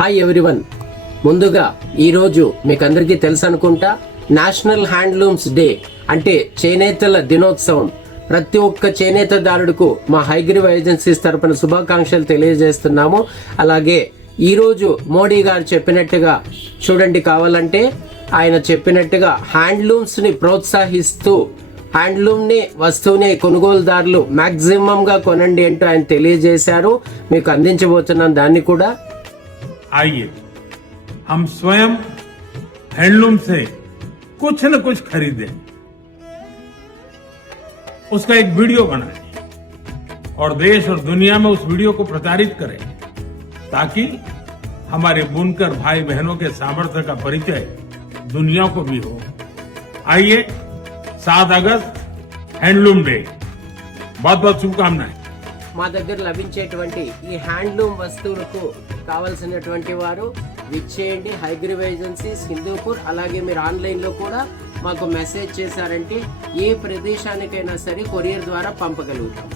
Hi everyone, ముందుగా ఈరోజు మీకు అందరికీ తెలుసు అనుకుంటా నేషనల్ హ్యాండ్లూమ్స్ డే అంటే చేనేతల దినోత్సవం. ప్రతి ఒక్క చేనేతదారుడుకు మా హైగ్రీవ్ ఏజెన్సీస్ తరపున శుభాకాంక్షలు తెలియజేస్తున్నాము. అలాగే ఈరోజు మోడీ గారు చెప్పినట్టుగా చూడండి, కావాలంటే ఆయన చెప్పినట్టుగా హ్యాండ్లూమ్స్ని ప్రోత్సహిస్తూ హ్యాండ్లూమ్ని వస్తువుని కొనుగోలుదారులు మ్యాక్సిమంగా కొనండి అంటూ ఆయన తెలియజేశారు. మీకు అందించబోతున్నాం దాన్ని కూడా. आइए हम स्वयं हैंडलूम से कुछ न कुछ खरीदें, उसका एक वीडियो बनाएं और देश और दुनिया में उस वीडियो को प्रचारित करें ताकि हमारे बुनकर भाई बहनों के सामर्थ्य का परिचय दुनिया को भी हो. आइए 7 अगस्त हैंडलूम डे, बहुत बहुत शुभकामनाएं. మా దగ్గర లభించేటువంటి ఈ హ్యాండ్లూమ్ వస్తువులకు కావలసినటువంటి వారు విచ్చేయండి. హైగ్రీవ్ ఏజెన్సీస్ హిందూపూర్. అలాగే మీరు ఆన్లైన్లో కూడా మాకు మెసేజ్ చేశారంటే ఏ ప్రదేశానికైనా సరే కొరియర్ ద్వారా పంపగలుగుతాం.